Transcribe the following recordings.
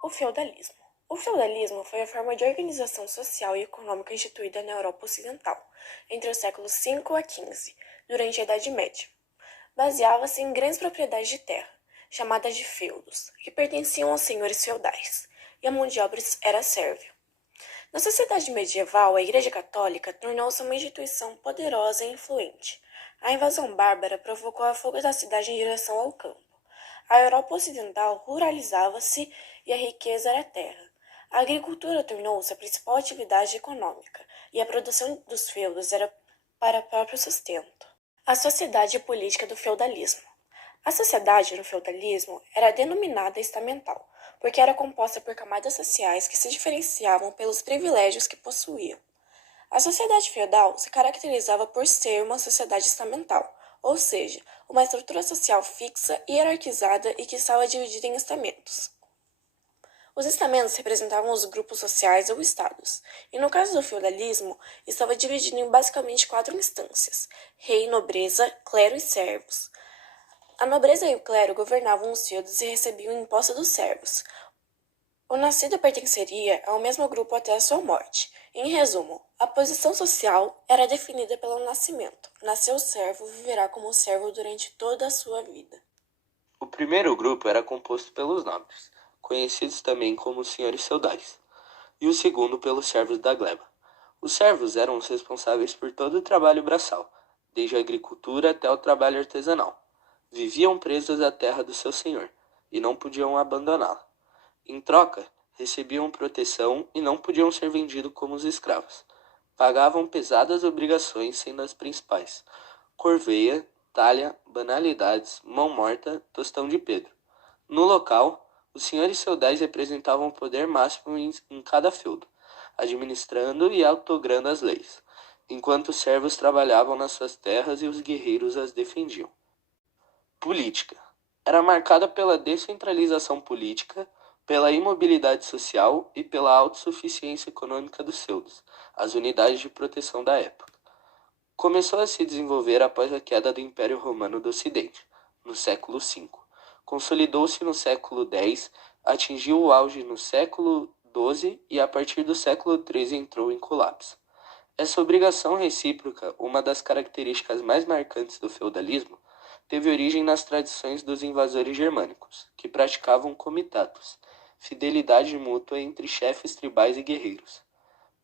O feudalismo. O feudalismo foi a forma de organização social e econômica instituída na Europa Ocidental, entre os séculos V a XV, durante a Idade Média. Baseava-se em grandes propriedades de terra, chamadas de feudos, que pertenciam aos senhores feudais, e a mão de obra era sérvia. Na sociedade medieval, a Igreja Católica tornou-se uma instituição poderosa e influente. A invasão bárbara provocou a fuga da cidade em direção ao campo. A Europa Ocidental ruralizava-se e a riqueza era terra. A agricultura tornou-se a principal atividade econômica e a produção dos feudos era para próprio sustento. A sociedade política do feudalismo. A sociedade no feudalismo era denominada estamental, porque era composta por camadas sociais que se diferenciavam pelos privilégios que possuíam. A sociedade feudal se caracterizava por ser uma sociedade estamental, ou seja, uma estrutura social fixa e hierarquizada e que estava dividida em estamentos. Os estamentos representavam os grupos sociais ou estados, e no caso do feudalismo, estava dividido em basicamente 4 instâncias: rei, nobreza, clero e servos. A nobreza e o clero governavam os feudos e recebiam o imposto dos servos. O nascido pertenceria ao mesmo grupo até a sua morte. Em resumo, a posição social era definida pelo nascimento. Nasceu servo, viverá como servo durante toda a sua vida. O primeiro grupo era composto pelos nobres, conhecidos também como senhores feudais, e o segundo pelos servos da gleba. Os servos eram os responsáveis por todo o trabalho braçal, desde a agricultura até o trabalho artesanal. Viviam presos à terra do seu senhor, e não podiam abandoná-la. Em troca, recebiam proteção e não podiam ser vendidos como os escravos. Pagavam pesadas obrigações, sendo as principais: corveia, talha, banalidades, mão morta, tostão de Pedro. No local, os senhores feudais representavam o poder máximo em cada feudo, administrando e autogrando as leis, enquanto os servos trabalhavam nas suas terras e os guerreiros as defendiam. Política. Era marcada pela descentralização política, pela imobilidade social e pela autossuficiência econômica dos feudos, as unidades de proteção da época. Começou a se desenvolver após a queda do Império Romano do Ocidente, no século V. Consolidou-se no século X, atingiu o auge no século XII e a partir do século XIII entrou em colapso. Essa obrigação recíproca, uma das características mais marcantes do feudalismo, teve origem nas tradições dos invasores germânicos, que praticavam comitatus, fidelidade mútua entre chefes tribais e guerreiros.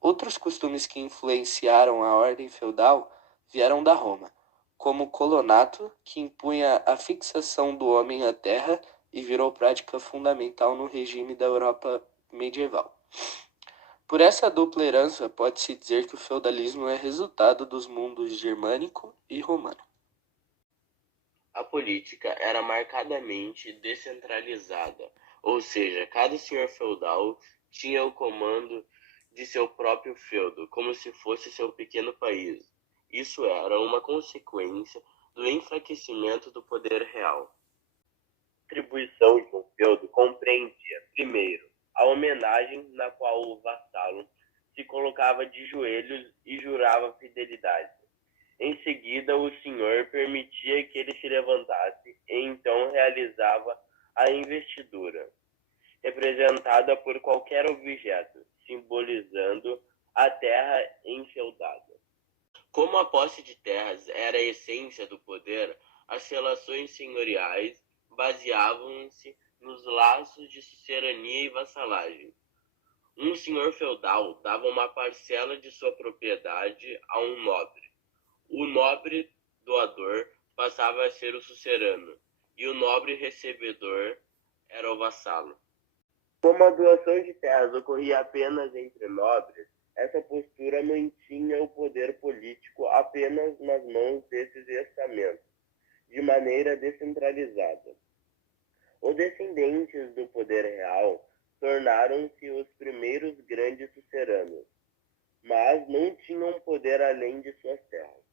Outros costumes que influenciaram a ordem feudal vieram da Roma, como o colonato, que impunha a fixação do homem à terra e virou prática fundamental no regime da Europa medieval. Por essa dupla herança, pode-se dizer que o feudalismo é resultado dos mundos germânico e romano. A política era marcadamente descentralizada, ou seja, cada senhor feudal tinha o comando de seu próprio feudo, como se fosse seu pequeno país. Isso era uma consequência do enfraquecimento do poder real. A atribuição de um feudo compreendia, primeiro, a homenagem na qual o vassalo se colocava de joelhos e jurava fidelidade. Em seguida, o senhor permitia que ele se levantasse e então realizava a investidura, representada por qualquer objeto, simbolizando a terra enfeudada. Como a posse de terras era a essência do poder, as relações senhoriais baseavam-se nos laços de sucerania e vassalagem. Um senhor feudal dava uma parcela de sua propriedade a um nobre. O nobre doador passava a ser o sucerano, e o nobre recebedor era o vassalo. Como a doação de terras ocorria apenas entre nobres, essa postura mantinha o poder político apenas nas mãos desses estamentos, de maneira descentralizada. Os descendentes do poder real tornaram-se os primeiros grandes suceranos, mas não tinham poder além de suas terras.